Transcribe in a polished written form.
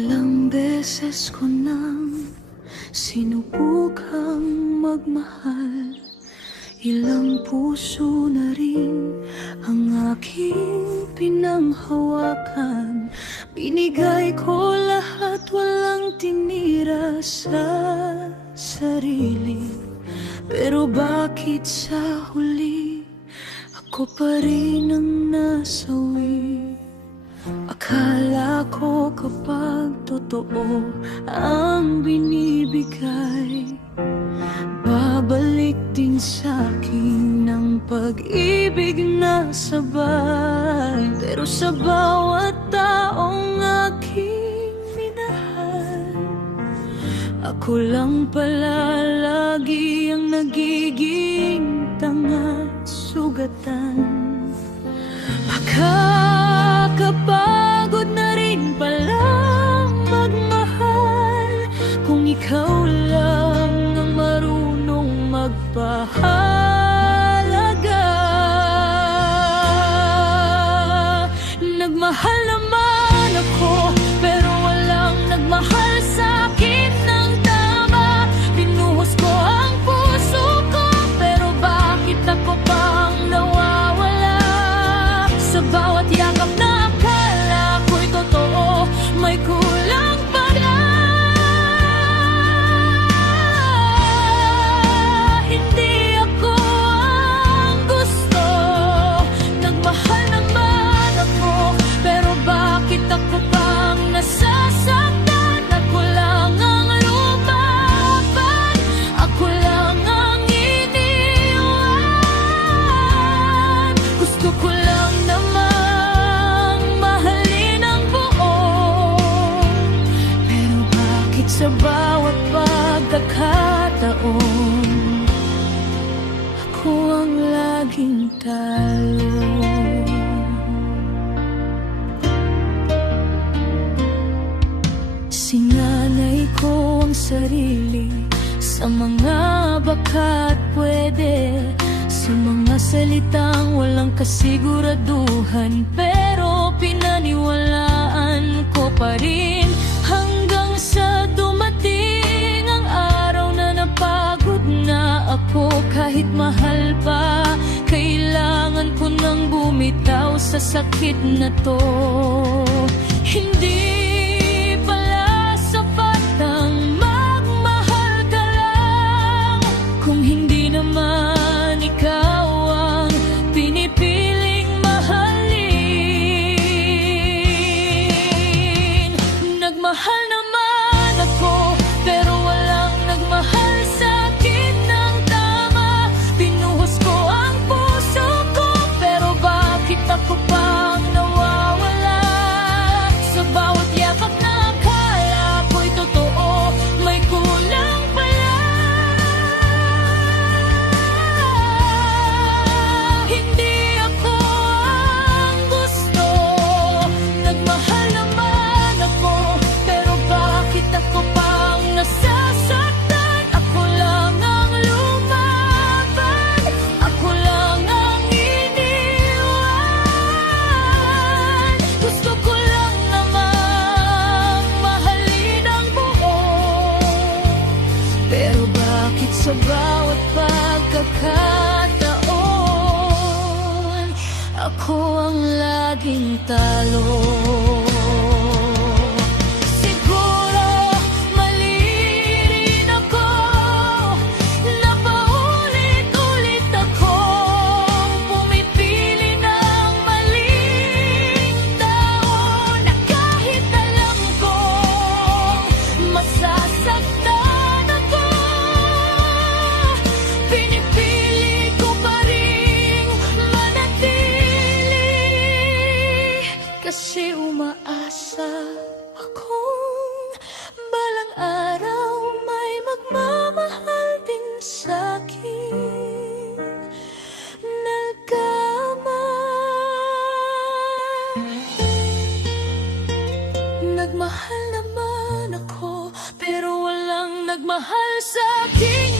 Ilang beses ko nang sinubukang magmahal, ilang puso na rin ang aking pinanghawakan. Binigay ko lahat, walang tinira sa sarili. Pero bakit sa huli ako pa rin ang nasawi? Akala ko kapag totoo ang binibigay, babalik din sa'kin ng pag-ibig na sabay. Pero sa bawat taong aking minahal, ako lang pala lagi ang nagiging tanga at sugatan. Makakapagod na rin palang magmahal kung ikaw lang ang marunong magpahalaga. Nagmahal naman ako, pero walang nagmahal sa'kin ng tama. Binuhos ko ang puso ko, pero bakit ako pang nawawala? Sa bawat yakap na akala ko'y totoo, may kulang pa rin. Hindi ako ang gusto. Nagmahal naman ako, pero bakit ako pang nasasaktan? Ako lang ang lumaban, ako lang ang iniwan. Gusto ko lang namang mahalin ang buo, pero bakit sa bawat pagkakataon ako ang laging talo? Sinanay ko ang sarili sa mga baka't pwede, sa mga salitang walang kasiguraduhan, pero pinaniwalaan ko pa rin hanggang sa dumating ang araw na napagod na ako. Kahit mahal pa, kailangan ko nang bumitaw sa sakit na to. Hindi pala sapat ang magmahal ka lang kung hindi naman ikaw ang pinipiling mahalin. Nagmahal naman ako, pero walang nagmahal sa'kin ng tama. Binuhos ko ang puso ko, pero bakit ako pang nawawala? Sa bawat yakap na akala ko'y totoo, may kulang pala. Hindi ako ang gusto. Nagmahal naman ako, pero bakit ako pang nasasaktan? Ako lang ang lumaban, ako lang ang iniwan. Gusto ko lang namang mahalin ang buo, pero bakit sa bawat pagkakataon ako ang laging talo? Siguro mali rin ako, na paulit-ulit akong pumipili ng maling tao, na kahit alam kong masasaktan ako, pinipili ko pa rin manatili. Kasi umaasa akong balang araw may magmamahal din sa'kin ng kama. Nagmahal naman ako, pero walang nagmahal sa'kin